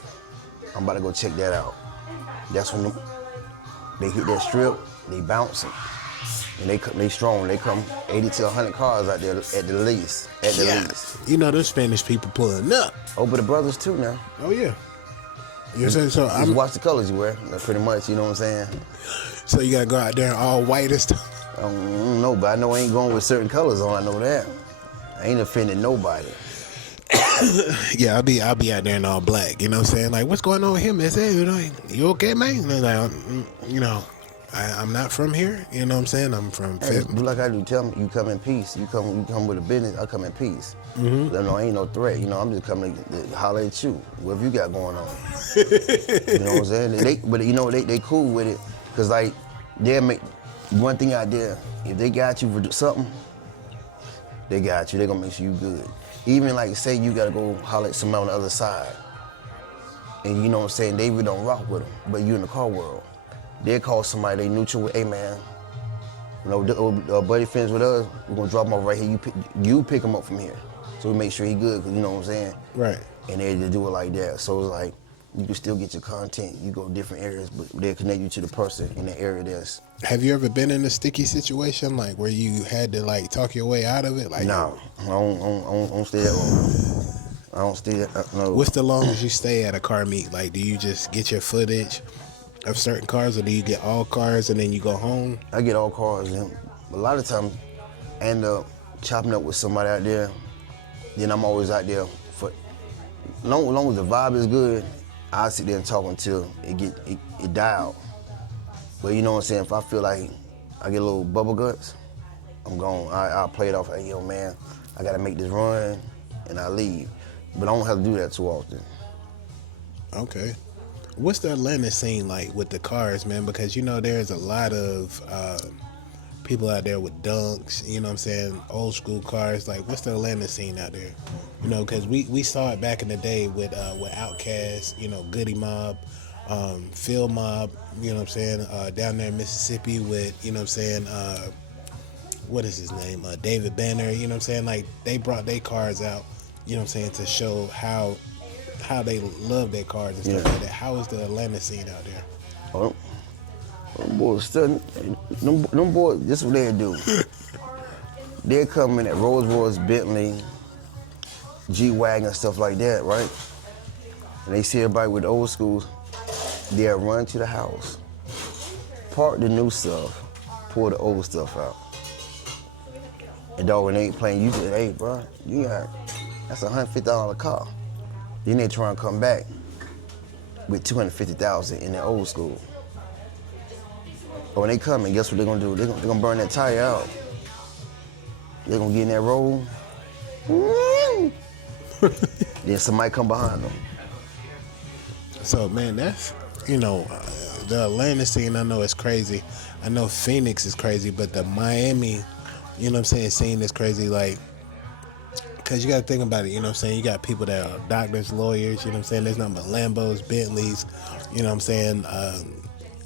I'm about to go check that out. That's when they hit that strip, they bouncing. And they strong. They come 80 to 100 cars out there at the least. Least. You know those Spanish people pulling up. Oh, but the brothers too now. Oh yeah. You know so I'm watch the colors you wear. Pretty much. You know what I'm saying? So you gotta go out there all white and stuff. I don't know, but I know I ain't going with certain colors on. I know that. I ain't offending nobody. Yeah, I'll be out there in all black. You know what I'm saying? Like, what's going on with him? You okay, man? And like, you know. I'm not from here, you know what I'm saying? I'm from Fayetteville. Do like I do, tell me you come in peace. You come with a business, I come in peace. Mm-hmm. No, ain't no threat. You know, I'm just coming to holler at you. What have you got going on? You know what I'm saying? But you know, they cool with it. Cause like, they'll make one thing out there, if they got you for something, they got you. They gonna make sure you good. Even like say you gotta go holler at somebody on the other side. And you know what I'm saying, they really don't rock with them, but you in the car world. They'll call somebody they neutral with, hey man, you know, buddy friends with us, we're gonna drop him off right here, you pick him up from here. So we make sure he good, cause you know what I'm saying? Right. And they just do it like that. So it's like, you can still get your content, you go different areas, but they'll connect you to the person in the area that's. Have you ever been in a sticky situation, like where you had to like talk your way out of it? Like, no, I don't stay that long. I don't stay that, no. What's the longest you stay at a car meet? Like, do you just get your footage of certain cars, or do you get all cars and then you go home? I get all cars, and a lot of times I end up chopping up with somebody out there. Then I'm always out there for long as the vibe is good. I sit there and talk until it die out. But you know what I'm saying? If I feel like I get a little bubble guts, I'm gone. I'll play it off like, yo man, I gotta make this run, and I leave. But I don't have to do that too often. Okay. What's the Atlanta scene like with the cars, man? Because, you know, there's a lot of people out there with dunks, you know what I'm saying, old school cars. Like, what's the Atlanta scene out there? You know, because we saw it back in the day with Outkast, you know, Goody Mob, Phil Mob, you know what I'm saying, down there in Mississippi with, you know what I'm saying, what is his name, David Banner, you know what I'm saying? Like, they brought their cars out, you know what I'm saying, to show how they love their cars and stuff like that. How is the Atlanta scene out there? Oh, them boys, them boys, this is what they do. They're coming at Rolls Royce, Bentley, G-Wagon, stuff like that, right? And they see everybody with the old schools, they'll run to the house, park the new stuff, pull the old stuff out. And dog, when they ain't playing, you say, hey, bro, that's a $150 car. Then they try and come back with $250,000 in their old school. But when they come in, guess what they're gonna do? They're gonna burn that tire out. They're gonna get in that roll. Then somebody come behind them. So, man, that's, you know, the Atlanta scene, I know it's crazy. I know Phoenix is crazy, but the Miami, you know what I'm saying, scene is crazy. Like, because you got to think about it, you know what I'm saying? You got people that are doctors, lawyers, you know what I'm saying? There's nothing but Lambos, Bentleys, you know what I'm saying?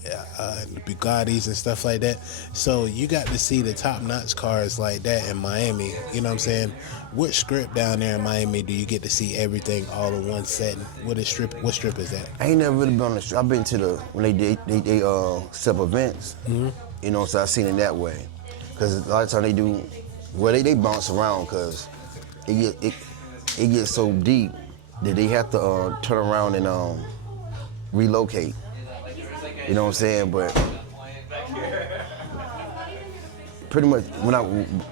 the Bugattis and stuff like that. So you got to see the top-notch cars like that in Miami. You know what I'm saying? What strip down there in Miami do you get to see everything all in one setting? What strip is that? I ain't never really been on the strip. I've been to the when they set up events. Mm-hmm. You know, so I seen it that way. Cause a lot of times they do, well they bounce around cause it gets so deep that they have to turn around and relocate. You know what I'm saying? But pretty much when I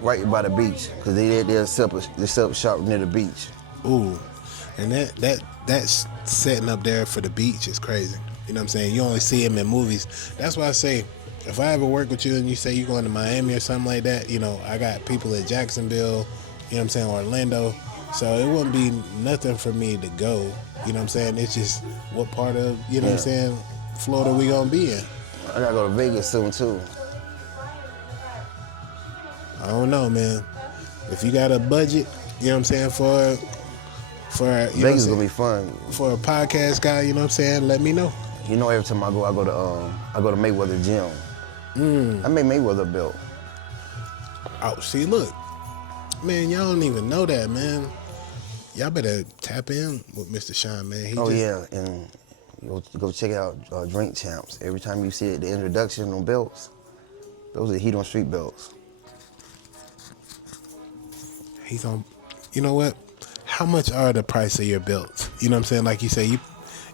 right by the beach, cause they set up shop near the beach. Ooh, and that's setting up there for the beach is crazy. You know what I'm saying? You only see them in movies. That's why I say, if I ever work with you and you say you're going to Miami or something like that, you know, I got people at Jacksonville, you know what I'm saying, Orlando. So it wouldn't be nothing for me to go. You know what I'm saying? It's just what part of, you know what I'm saying, Florida we gonna be in. I gotta go to Vegas soon too. I don't know, man. If you got a budget, you know what I'm saying, for Vegas is gonna be fun. For a podcast guy, you know what I'm saying, let me know. You know, every time I go to Mayweather Gym. I made Mayweather belt. Oh, see, look, man, y'all don't even know that, man. Y'all better tap in with Mr. Shawn, man. And go check out Drink Champs. Every time you see it, the introduction on belts, those are Heat on Street belts. He's on. You know what? How much are the price of your belts? You know what I'm saying? Like you say,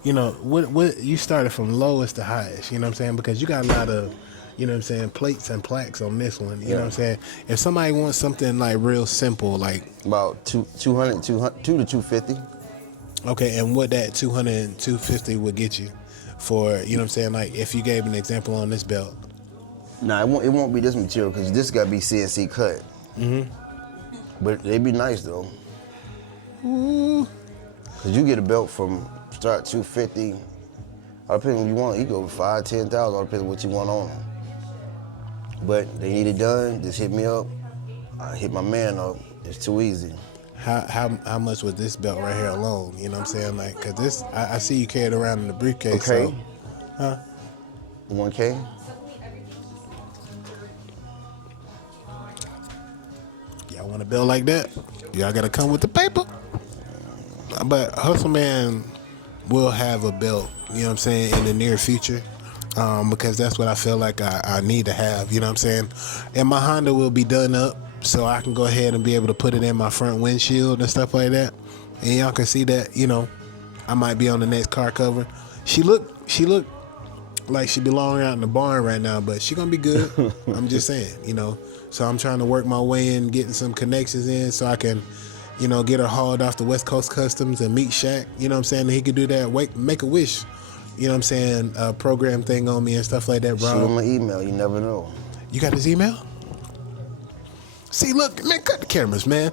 you know, what you started from lowest to highest. You know what I'm saying? Because you got a lot of, you know what I'm saying, plates and plaques on this one. You know what I'm saying? If somebody wants something like real simple, like about 200 to 250. Okay, and what that 200 and 250 would get you for, you know what I'm saying, like if you gave an example on this belt? Nah, it won't be this material because this got to be CNC cut. Mm-hmm. But they'd be nice though. Ooh. Cause you get a belt from start 250. All depends on what you want. You go 5, 10,000. All depends on what you want on them. But they need it done. Just hit me up. I hit my man up. It's too easy. How much was this belt right here alone? You know what I'm saying? Like, cause this, I see you carry it around in the briefcase. Okay. So, huh? 1K. Y'all want a belt like that? Y'all gotta come with the paper. But Hustle Man will have a belt, you know what I'm saying, in the near future. Because that's what I feel like I need to have, you know what I'm saying? And my Honda will be done up, so I can go ahead and be able to put it in my front windshield and stuff like that. And y'all can see that, you know, I might be on the next car cover. She looked like she belonged out in the barn right now, but she gonna be good. I'm just saying, you know. So I'm trying to work my way in, getting some connections in so I can, you know, get her hauled off the West Coast Customs and meet Shaq, you know what I'm saying? And he could do that, make a wish, you know what I'm saying, program thing on me and stuff like that, bro. Shoot him an email, you never know. You got his email? See, look, man, cut the cameras, man.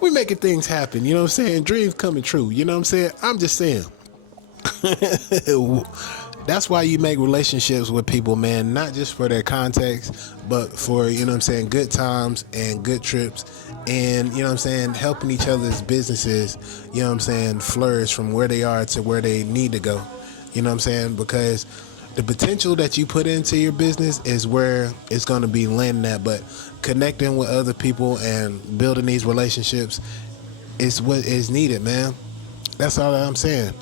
We making things happen, you know what I'm saying? Dreams coming true, you know what I'm saying? I'm just saying. That's why you make relationships with people, man, not just for their context, but for, you know what I'm saying, good times and good trips and, you know what I'm saying, helping each other's businesses, you know what I'm saying, flourish from where they are to where they need to go. You know what I'm saying? Because the potential that you put into your business is where it's going to be landing at, but connecting with other people and building these relationships is what is needed, man. That's all that I'm saying.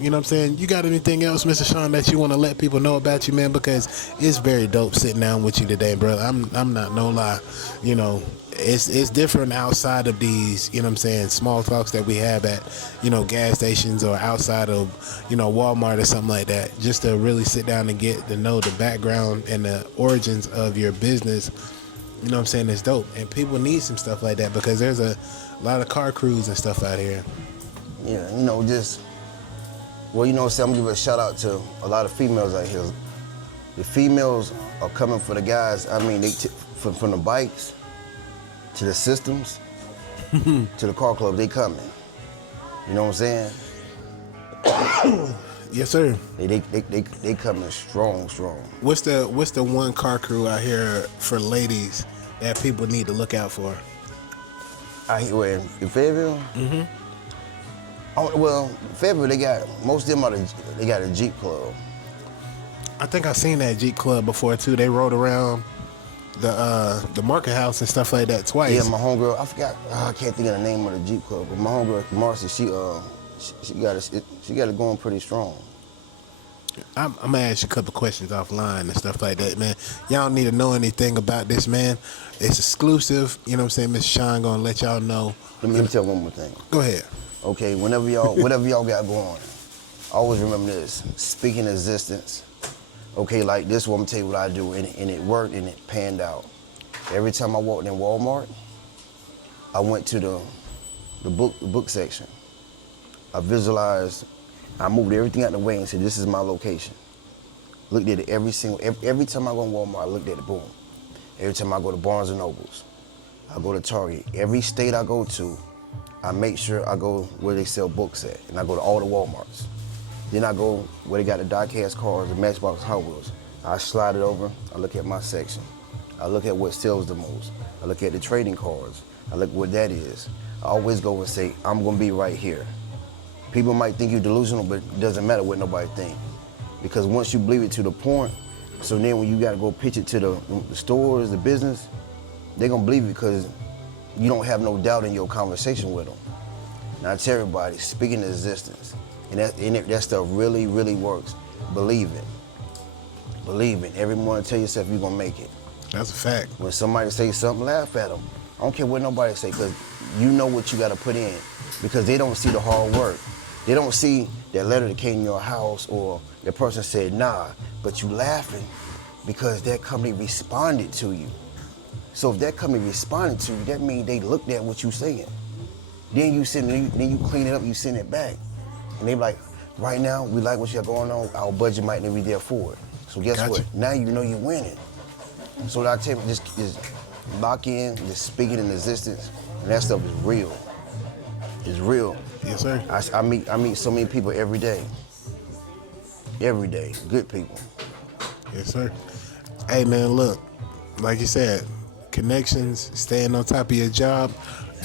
You know what I'm saying? You got anything else, Mr. Shawn, that you want to let people know about you, man? Because it's very dope sitting down with you today, brother. I'm not no lie. You know, it's different outside of these, you know what I'm saying, small talks that we have at, you know, gas stations or outside of, you know, Walmart or something like that. Just to really sit down and get to know the background and the origins of your business. You know what I'm saying? It's dope. And people need some stuff like that because there's a lot of car crews and stuff out here. Yeah, you know, just... Well, you know, I'm gonna give a shout out to a lot of females out here. The females are coming for the guys. I mean, from the bikes to the systems to the car club, they coming. You know what I'm saying? Yes, sir. They coming strong. What's the one car crew out here for ladies that people need to look out for? Out here in Fayetteville? Oh, well, February they got most of them they got a Jeep club. I think I seen that Jeep Club before too. They rode around the market house and stuff like that twice. Yeah, my homegirl, I forgot, I can't think of the name of the Jeep club, but my homegirl Marcy, she got it going pretty strong. I'm gonna ask you a couple questions offline and stuff like that, man. Y'all don't need to know anything about this, man. It's exclusive. You know what I'm saying? Mr. Shawn gonna let y'all know. Let me tell you one more thing. Go ahead. Okay, whatever y'all got going, always remember this: speak in existence. Okay, like this, what I'm gonna tell you what I do, and it worked and it panned out. Every time I walked in Walmart, I went to the book section. I visualized. I moved everything out the way and said, "This is my location." Looked at it every time I go in Walmart, I looked at it. Boom. Every time I go to Barnes and Nobles, I go to Target. Every state I go to, I make sure I go where they sell books at, and I go to all the Walmarts. Then I go where they got the die-cast cars, the Matchbox Hot Wheels. I slide it over. I look at my section. I look at what sells the most. I look at the trading cards. I look what that is. I always go and say, I'm gonna be right here. People might think you're delusional, but it doesn't matter what nobody think. Because once you believe it to the point, so then when you gotta go pitch it to the stores, the business, they're gonna believe it because you don't have no doubt in your conversation with them. Now I tell everybody, speak in existence. And that stuff really, really works. Believe it. Believe it. Every morning tell yourself you're gonna make it. That's a fact. When somebody say something, laugh at them. I don't care what nobody say, because you know what you gotta put in. Because they don't see the hard work. They don't see that letter that came in your house or the person said nah, but you laughing because that company responded to you. So if that company responded to you, that means they looked at what you saying. Then you clean it up, you send it back. And they like, right now, we like what you got going on, our budget might not be there for it. So guess what? Now you know you're winning. So what I tell you, just lock in, just speak it in existence, and that stuff is real. It's real. Yes, sir. I meet so many people every day. Every day, good people. Yes, sir. Hey, man, look, like you said, connections, staying on top of your job,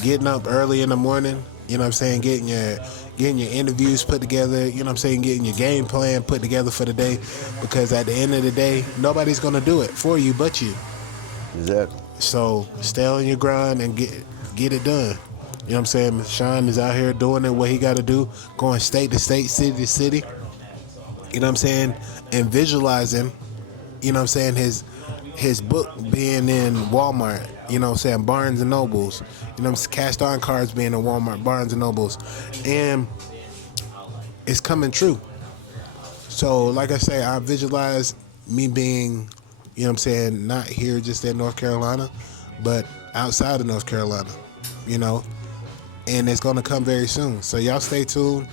getting up early in the morning, you know what I'm saying, getting your interviews put together, you know what I'm saying, getting your game plan put together for the day, because at the end of the day, nobody's going to do it for you but you. Exactly. So stay on your grind and get it done. You know what I'm saying? Mr. Shawn is out here doing it, what he got to do, going state to state, city to city. You know what I'm saying? And visualizing, you know what I'm saying, his book being in Walmart, you know what I'm saying, Barnes and Nobles, you know what I'm saying, cast on cards being in Walmart, Barnes and Nobles. And it's coming true. So like I say, I visualize me being, you know what I'm saying, not here just in North Carolina, but outside of North Carolina, you know. And it's gonna come very soon. So y'all stay tuned,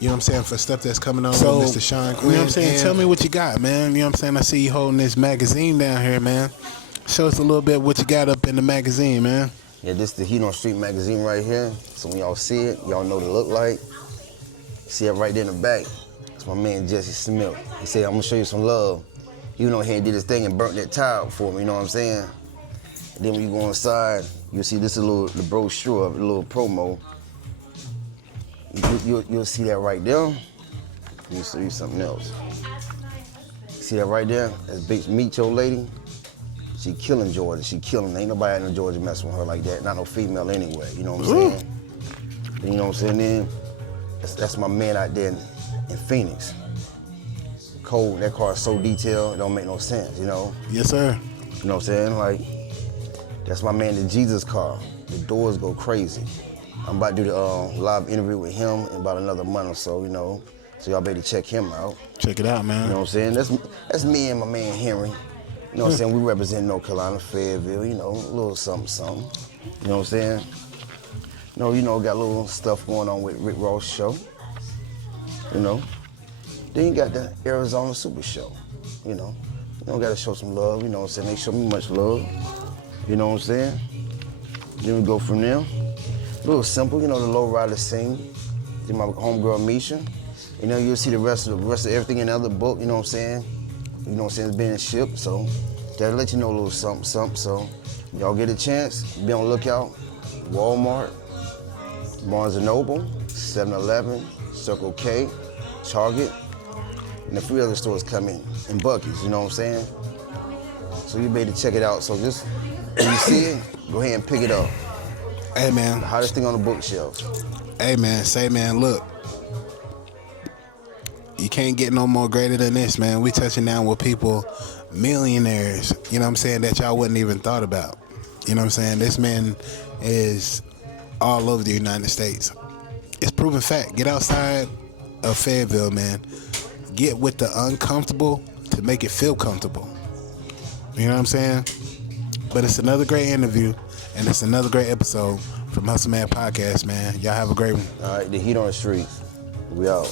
you know what I'm saying, for stuff that's coming on with Mr. Shawn Quinn. You know what I'm saying? Tell me what you got, man. You know what I'm saying? I see you holding this magazine down here, man. Show us a little bit what you got up in the magazine, man. Yeah, this is the Heat on Street magazine right here. So when y'all see it, y'all know what it look like. See it right there in the back. It's my man Jesse Smith. He said, I'm gonna show you some love. He went on here and did his thing and burnt that tile for me, you know what I'm saying? And then when you go inside, you'll see this is the brochure of it, a little promo. You'll see that right there. Let me show you something else. See that right there? That's Big Meet Your Lady. She killing Georgia. She killing. Ain't nobody out in Georgia messing with her like that. Not no female anyway. You know what I'm saying? And you know what I'm saying? Then that's my man out there in Phoenix. Cold. That car is so detailed, it don't make no sense. You know? Yes, sir. You know what I'm saying? Like, that's my man, the Jesus car. The doors go crazy. I'm about to do the live interview with him in about another month or so, you know. So y'all better check him out. Check it out, man. You know what I'm saying? That's me and my man Henry. You know what I'm saying? We represent North Carolina, Fayetteville, you know, a little something, something. You know what I'm saying? You know, got a little stuff going on with Rick Ross show. You know. Then you got the Arizona Super Show. You know. You know, gotta show some love, you know what I'm saying? They show me much love. You know what I'm saying? Then we go from there. A little simple, you know, the low rider scene. Then my homegirl Misha. You know, you'll see the rest of everything in the other book, you know what I'm saying? You know what I'm saying, it's being shipped, so that'll let you know a little something, something. So y'all get a chance, be on the lookout. Walmart, Barnes & Noble, 7-Eleven, Circle K, Target, and a few other stores coming in Buc-ee's, you know what I'm saying? So you better check it out. So just, when you see it, go ahead and pick it up. Hey, man. The hottest thing on the bookshelf. Hey, man. Say, man, look. You can't get no more greater than this, man. We touching down with people, millionaires, you know what I'm saying, that y'all wouldn't even thought about. You know what I'm saying? This man is all over the United States. It's proven fact. Get outside of Fayetteville, man. Get with the uncomfortable to make it feel comfortable. You know what I'm saying? But it's another great interview, and it's another great episode from Hustle Man Podcast, man. Y'all have a great one. All right, the heat on the streets. We out.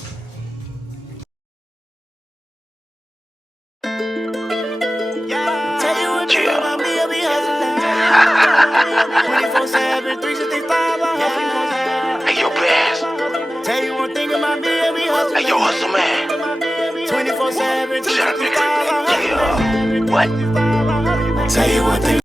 Tell you one thing about me, I be hustling. 24/7, 365, I hustle. Hey, yo, Bass. Tell you one thing about me, I be hustling. Hey, yo, Hustle Man. 24/7, 365, I hustle. Yeah. What? Tell you one thing.